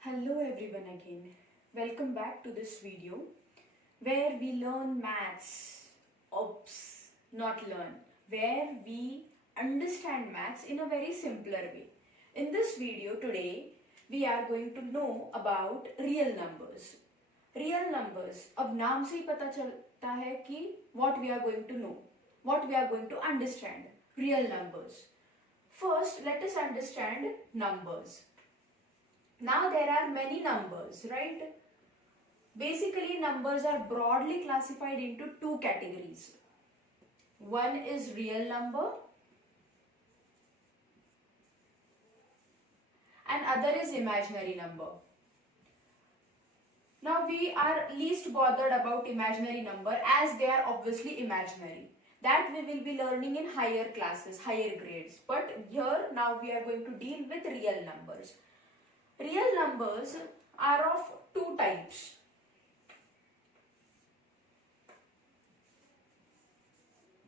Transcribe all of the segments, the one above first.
Hello everyone again. Welcome back to this video where we learn maths. Oops, not learn. Where we understand maths in a very simpler way. In this video today, we are going to know about real numbers. Real numbers. अब नाम से ही पता चलता है कि what we are going to know, what we are going to understand. Real numbers. First, let us understand numbers. Now there are many numbers, right? Basically, numbers are broadly classified into two categories. One is real number and other is imaginary number. Now we are least bothered about imaginary number as they are obviously imaginary. That we will be learning in higher classes, higher grades. But here now we are going to deal with real numbers. Real numbers are of two types.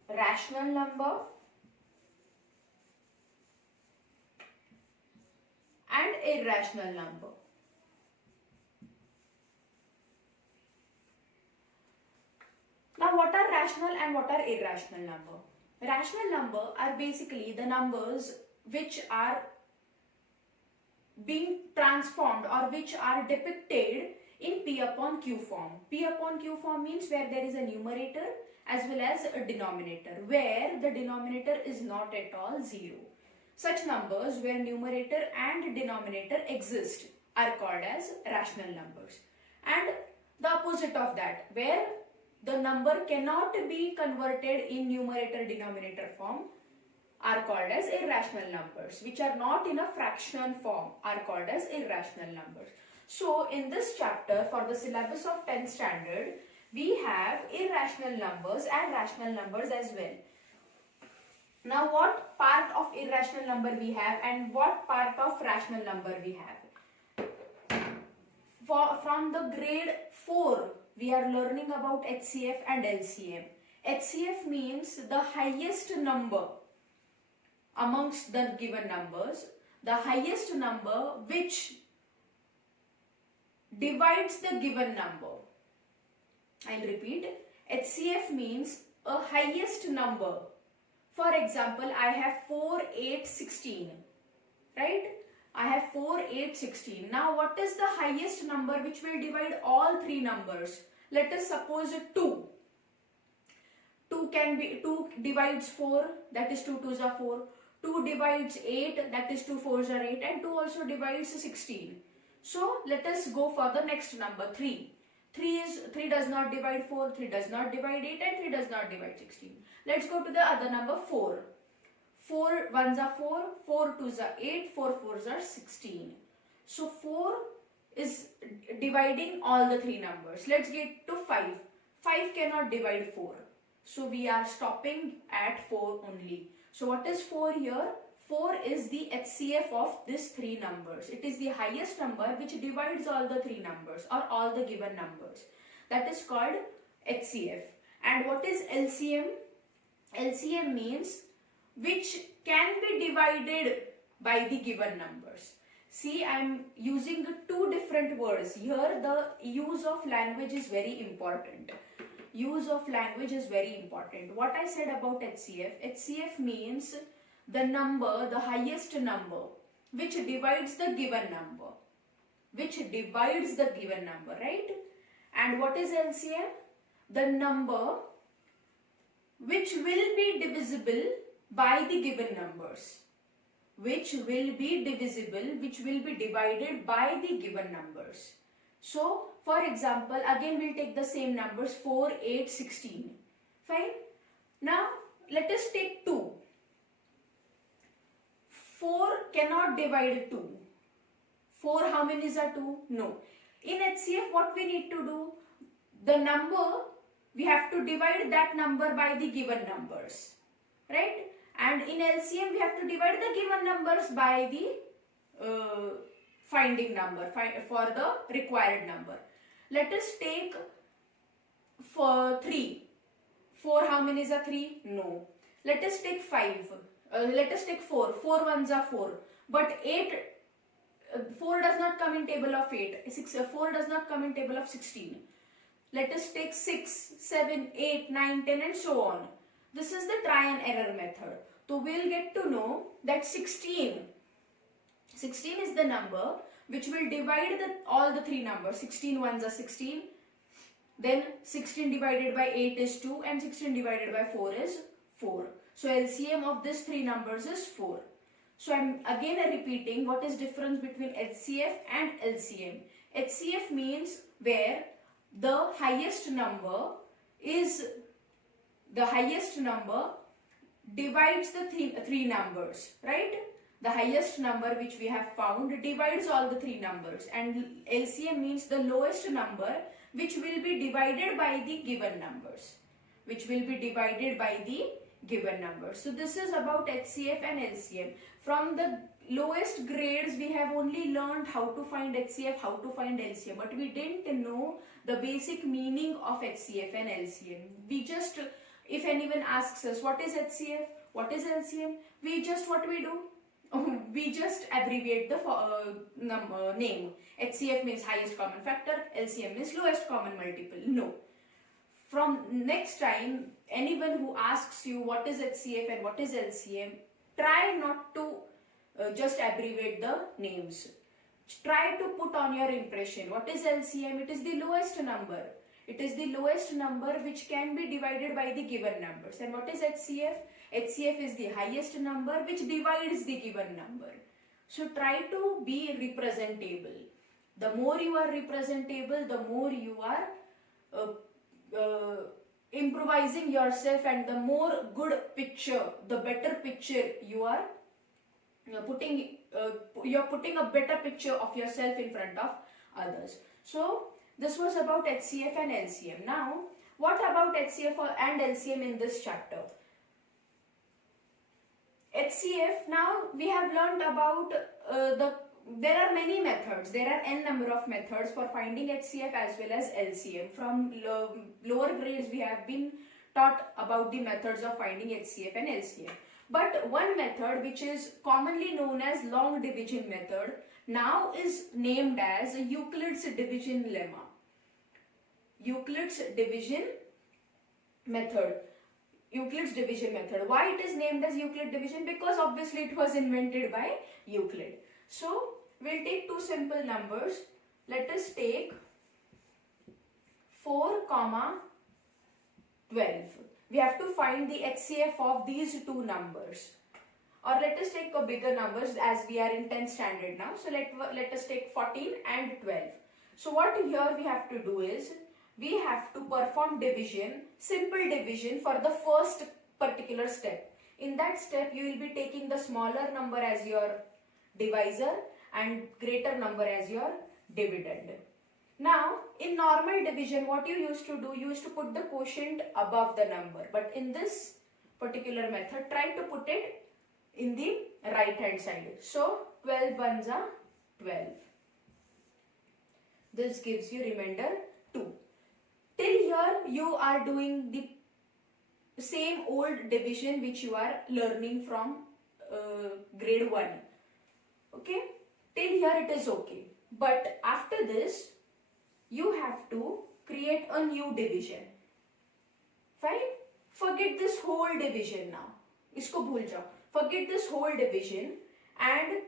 Rational number and irrational number. Now what are rational and what are irrational number? Rational number are basically the numbers which are being transformed or which are depicted in P upon Q form. P upon Q form means where there is a numerator as well as a denominator, where the denominator is not at all zero. Such numbers where numerator and denominator exist are called as rational numbers. And the opposite of that, where the number cannot be converted in numerator denominator form, are called as irrational numbers, which are not in a fraction form, are called as irrational numbers. So in this chapter for the syllabus of 10th standard, we have irrational numbers and rational numbers as well. Now what part of irrational number we have and what part of rational number we have? From the grade 4, we are learning about HCF and LCM. HCF means the highest number amongst the given numbers, the highest number which divides the given number. I'll repeat, HCF means a highest number. For example, I have 4, 8, 16, right? I have 4, 8, 16. Now what is the highest number which will divide all three numbers? Let us suppose 2. 2 divides 4, that is 2 2s are 4. 2 divides 8, that is 2 4s are 8, and 2 also divides 16. So let us go for the next number, 3. 3 does not divide 4, 3 does not divide 8, and 3 does not divide 16. Let's go to the other number, 4. 4 1s are 4, 4 2s are 8, 4 4s are 16. So 4 is dividing all the three numbers. Let's get to 5. 5 cannot divide 4. So we are stopping at 4 only. So what is 4 here? 4 is the HCF of these three numbers. It is the highest number which divides all the three numbers or all the given numbers. That is called HCF. And what is LCM? LCM means which can be divided by the given numbers. See, I am using two different words. Here the use of language is very important. Use of language is very important. What I said about HCF, HCF means the number, the highest number, which divides the given number. Which divides the given number, right? And what is LCM? The number which will be divisible by the given numbers. Which will be divisible, which will be divided by the given numbers. So, for example, again we'll take the same numbers 4, 8, 16. Fine. Now, let us take 2. 4 cannot divide 2. 4 how many is a 2? No. In HCF what we need to do? The number, we have to divide that number by the given numbers. Right? And in LCM we have to divide the given numbers by the finding number for the required number. Let us take for 3. 4 how many is a 3? No. Let us take 5. Let us take 4. 4 1s are 4. But 4 4 does not come in table of 8. 4 does not come in table of 16. Let us take 6, 7, 8, 9, 10 and so on. This is the try and error method. So we'll get to know that 16 is the number which will divide all the three numbers. 16 ones are 16. Then 16 divided by 8 is 2 and 16 divided by 4 is 4. So LCM of these three numbers is 4. So I'm again repeating what is difference between HCF and LCM. HCF means where the highest number divides the three numbers, right? The highest number which we have found divides all the three numbers, and LCM means the lowest number which will be divided by the given numbers. So this is about HCF and LCM. From the lowest grades we have only learned how to find HCF, how to find LCM, but we didn't know the basic meaning of HCF and LCM. We just, if anyone asks us what is HCF, what is LCM, we just abbreviate the name. HCF means highest common factor, LCM means lowest common multiple. No. From next time, anyone who asks you what is HCF and what is LCM, try not to just abbreviate the names. Try to put on your impression. What is LCM? It is the lowest number. It is the lowest number which can be divided by the given numbers. And what is HCF? HCF is the highest number which divides the given number. So try to be representable. The more you are representable, the more you are improvising yourself, and the more good picture, the better picture you are putting. You're putting a better picture of yourself in front of others. So this was about HCF and LCM. Now, what about HCF and LCM in this chapter? HCF, now we have learned about there are many methods. There are n number of methods for finding HCF as well as LCM. From lower grades we have been taught about the methods of finding HCF and LCM. But one method which is commonly known as long division method now is named as Euclid's division lemma. Euclid's division method. Euclid's division method. Why it is named as Euclid division? Because obviously it was invented by Euclid. So we'll take two simple numbers. Let us take 4, 12. We have to find the HCF of these two numbers. Or let us take a bigger numbers as we are in 10th standard now. So let us take 14 and 12. So what here we have to do is, we have to perform division, simple division for the first particular step. In that step, you will be taking the smaller number as your divisor and greater number as your dividend. Now, in normal division, what you used to do, you used to put the quotient above the number. But in this particular method, try to put it in the right hand side. So, 12 ones are 12. This gives you remainder 2. Till here, you are doing the same old division which you are learning from grade 1. Okay? Till here it is okay. But after this, you have to create a new division. Fine? Forget this whole division now. Isko bhul jao. Forget this whole division, and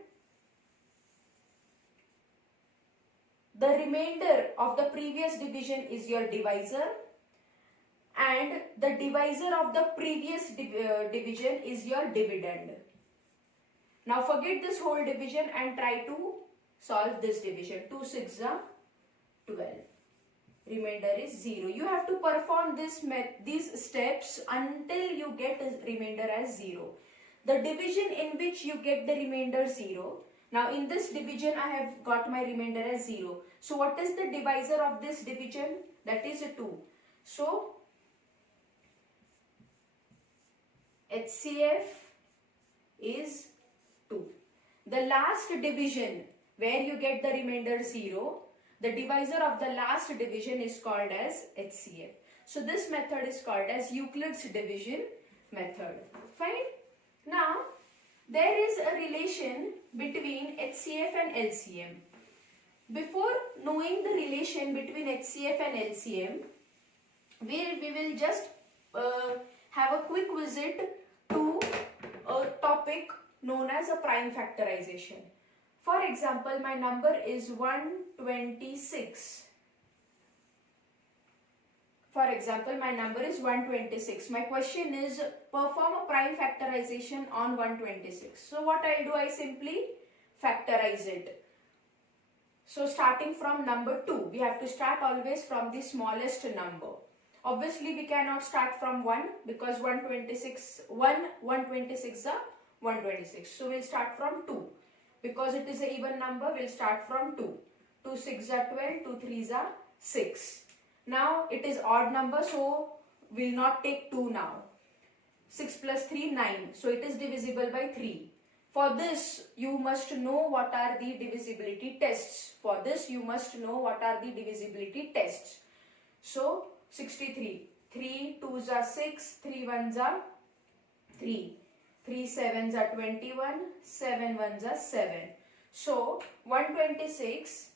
the remainder of the previous division is your divisor, and the divisor of the previous division is your dividend. Now forget this whole division and try to solve this division. 2 6 are 12. Remainder is 0. You have to perform these steps until you get a remainder as 0. The division in which you get the remainder 0. Now in this division I have got my remainder as 0. So what is the divisor of this division? That is a 2. So HCF is 2. The last division where you get the remainder 0, the divisor of the last division is called as HCF. So this method is called as Euclid's division method. Fine. Now there is a relation between HCF and LCM. Before knowing the relation between HCF and LCM, we will just have a quick visit to a topic known as a prime factorization. For example, my number is 126. For example, my number is 126. My question is, perform a prime factorization on 126. So what I'll do, I simply factorize it. So starting from number 2, we have to start always from the smallest number. Obviously, we cannot start from 1 because 126 are 126. So we'll start from 2. Because it is an even number, we'll start from 2. 2 6 are 12, 2 3s are 6. Now it is odd number, so we'll not take 2 now. 6 plus 3, 9. So it is divisible by 3. For this, you must know what are the divisibility tests. For this, you must know what are the divisibility tests. So 63. 3 2s are 6, 3 1s are 3. 3 7s are 21, 7 1s are 7. So 126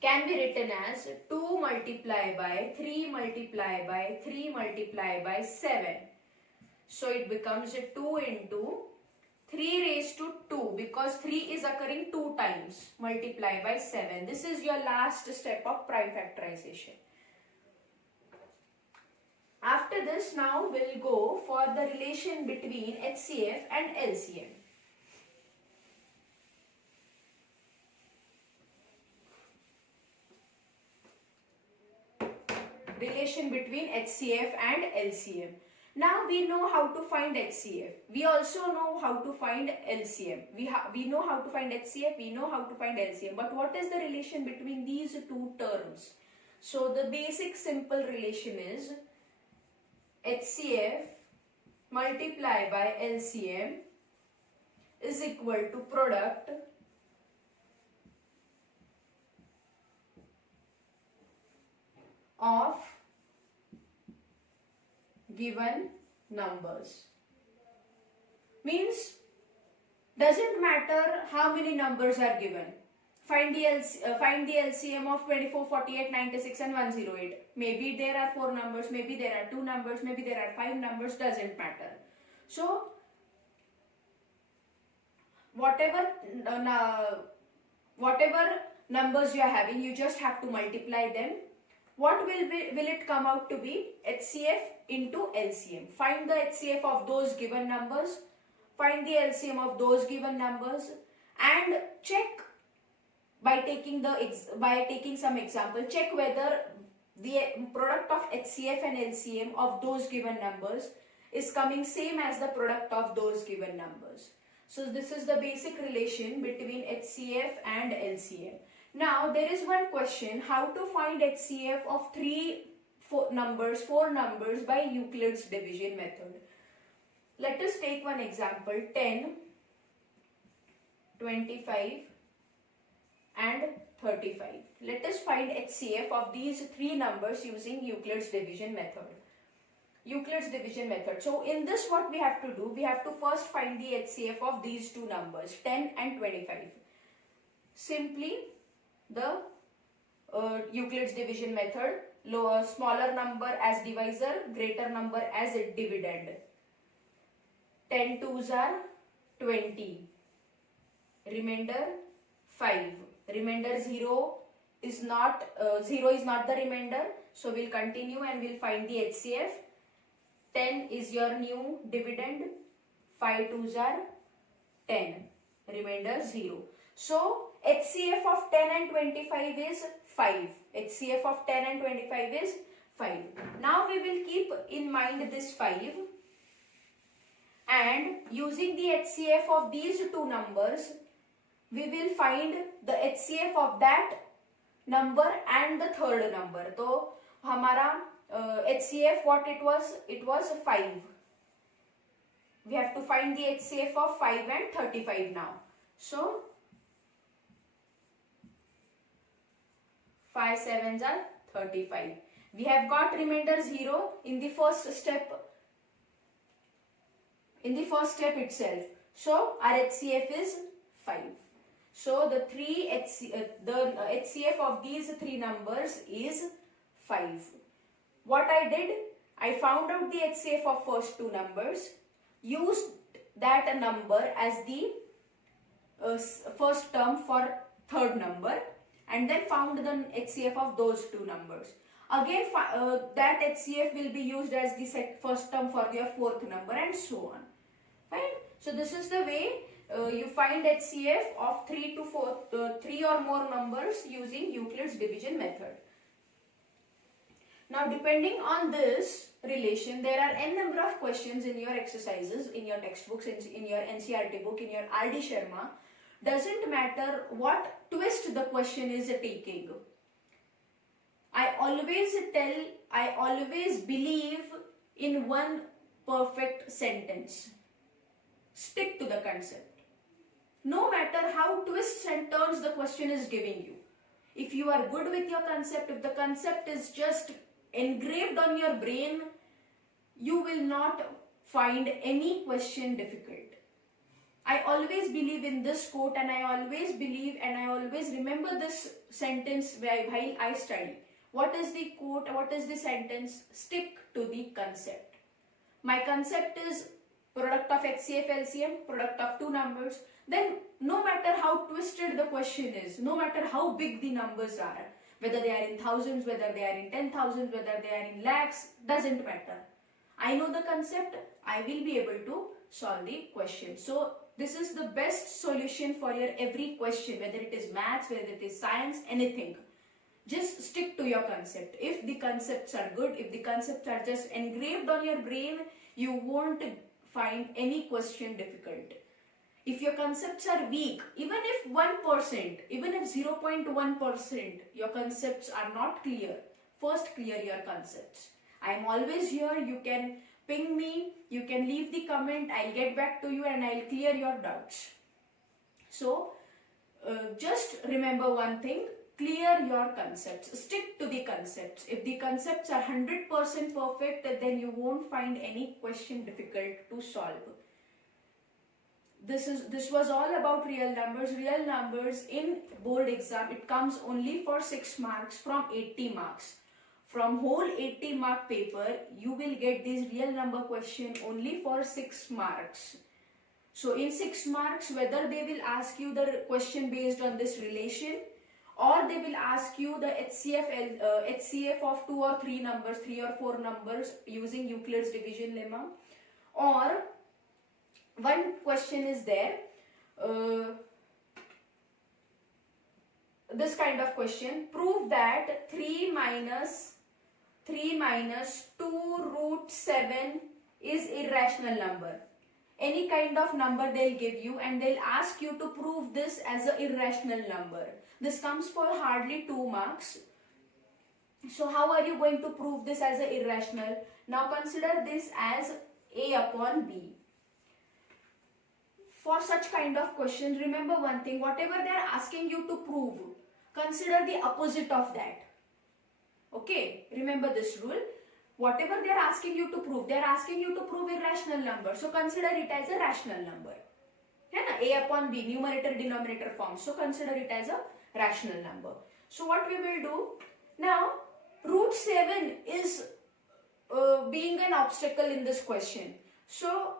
can be written as 2 multiplied by 3 multiplied by 3 multiplied by 7. So it becomes 2 into 3 raised to 2 because 3 is occurring 2 times multiplied by 7. This is your last step of prime factorization. After this, now we'll go for the relation between HCF and LCM. Relation between HCF and LCM. Now we know how to find HCF. We also know how to find LCM. We know how to find HCF, we know how to find LCM. But what is the relation between these two terms? So the basic simple relation is HCF multiplied by LCM is equal to product of given numbers. Means doesn't matter how many numbers are given. Find the LCM of 24, 48, 96 and 108. Maybe there are 4 numbers, maybe there are 2 numbers, maybe there are 5 numbers, doesn't matter. So whatever numbers you are having, you just have to multiply them. What will it come out to be? HCF into LCM. Find the HCF of those given numbers, find the LCM of those given numbers, and check by taking some example, check whether the product of HCF and LCM of those given numbers is coming same as the product of those given numbers. So this is the basic relation between HCF and LCM. Now there is one question, how to find HCF of 4 numbers by Euclid's division method. Let us take one example, 10, 25 and 35. Let us find HCF of these 3 numbers using Euclid's division method. So in this, what we have to do, we have to first find the HCF of these 2 numbers, 10 and 25. Simply the Euclid's division method, smaller number as divisor, greater number as a dividend. 10 2s are 20, remainder 5. Remainder 0 is not the remainder, so we'll continue and we'll find the HCF. 10 is your new dividend, 5 2s are 10, remainder 0. So HCF of 10 and 25 is 5. HCF of 10 and 25 is 5. Now we will keep in mind this 5 and using the HCF of these 2 numbers, we will find the HCF of that number and the third number. So हमारा HCF what it was 5. We have to find the HCF of 5 and 35 now. So 5 7s are 35. We have got remainder 0 in the first step. in the first step itself. So our HCF is 5. So the HCF of these three numbers is 5. What I did, I found out the HCF of first two numbers, used that number as the first term for third number, and then found the HCF of those two numbers. Again, that HCF will be used as the first term for your fourth number, and so on. Fine. So this is the way you find HCF of 3 or more numbers using Euclid's division method. Now, depending on this relation, there are n number of questions in your exercises, in your textbooks, in your NCERT book, in your R.D. Sharma. Doesn't matter what twist the question is taking. I always believe in one perfect sentence. Stick to the concept. No matter how twists and turns the question is giving you. If you are good with your concept, if the concept is just engraved on your brain, you will not find any question difficult. I always believe in this quote, and I always believe and I always remember this sentence while I study. What is the quote? What is the sentence? Stick to the concept. My concept is product of HCF LCM, product of two numbers. Then no matter how twisted the question is, no matter how big the numbers are, whether they are in thousands, whether they are in 10,000, whether they are in lakhs, doesn't matter. I know the concept, I will be able to solve the question. So this is the best solution for your every question, whether it is maths, whether it is science, anything. Just stick to your concept. If the concepts are good, if the concepts are just engraved on your brain, you won't find any question difficult. If your concepts are weak, even if 1%, even if 0.1%, your concepts are not clear, first clear your concepts. I am always here. You can ping me, you can leave the comment, I'll get back to you and I'll clear your doubts. So, just remember one thing, clear your concepts, stick to the concepts. If the concepts are 100% perfect, then you won't find any question difficult to solve. This was all about real numbers. Real numbers in board exam, it comes only for 6 marks from 80 marks. From whole 80 mark paper, you will get this real number question only for 6 marks. So in 6 marks, whether they will ask you the question based on this relation, or they will ask you the HCF of 2 or 3 numbers, 3 or 4 numbers using Euclid's division lemma, or one question is there, this kind of question, prove that 3 minus 2 root 7 is irrational number. Any kind of number they'll give you and they'll ask you to prove this as an irrational number. This comes for hardly 2 marks. So how are you going to prove this as an irrational? Now consider this as A upon B. For such kind of questions, remember one thing, whatever they are asking you to prove, consider the opposite of that. Okay, remember this rule. Whatever they are asking you to prove, they are asking you to prove irrational number. So consider it as a rational number. A upon B, numerator denominator form. So consider it as a rational number. So what we will do now, root 7 is being an obstacle in this question. So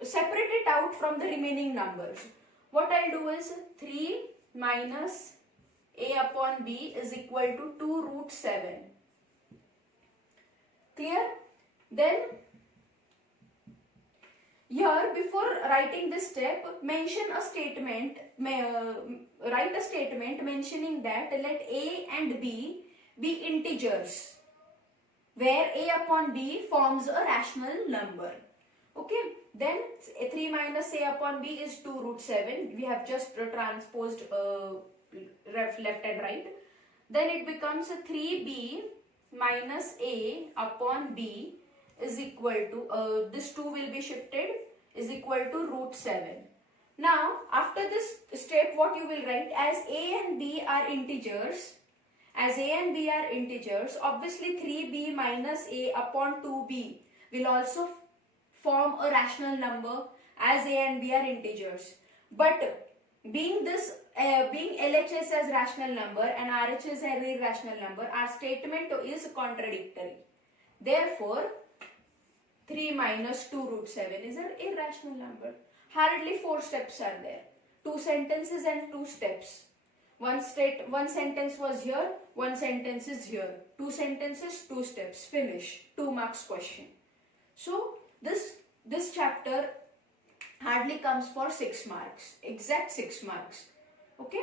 separate it out from the remaining numbers. What I'll do is 3 minus A upon B is equal to 2 root 7. Clear? Then here, before writing this step, mention a statement, write a statement mentioning that let A and B be integers, where A upon B forms a rational number. Okay, then 3 minus A upon B is 2 root 7. We have just transposed left and right. Then it becomes a 3B minus A upon B is equal to, this 2 will be shifted, is equal to root 7. Now, after this step, what you will write, as A and B are integers, obviously 3B minus A upon 2B will also form a rational number as a and b are integers. But being LHS as rational number and RHS as irrational number, our statement is contradictory. Therefore, 3 minus 2 root 7 is an irrational number. Hardly 4 steps are there. 2 sentences and 2 steps. One sentence was here, one sentence is here. 2 sentences, 2 steps. Finish. 2 marks question. So this chapter hardly comes for 6 marks. Exact 6 marks. Okay.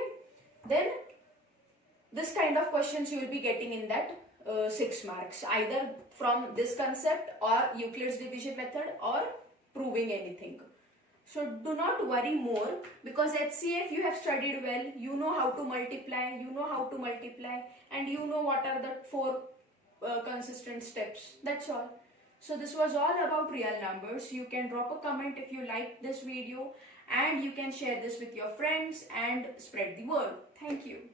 Then this kind of questions you will be getting in that 6 marks, either from this concept or Euclid's division method or proving anything. So do not worry more, because HCF you have studied well, you know how to multiply, and you know what are the 4 consistent steps. That's all. So this was all about real numbers. You can drop a comment if you like this video, and you can share this with your friends and spread the word. Thank you.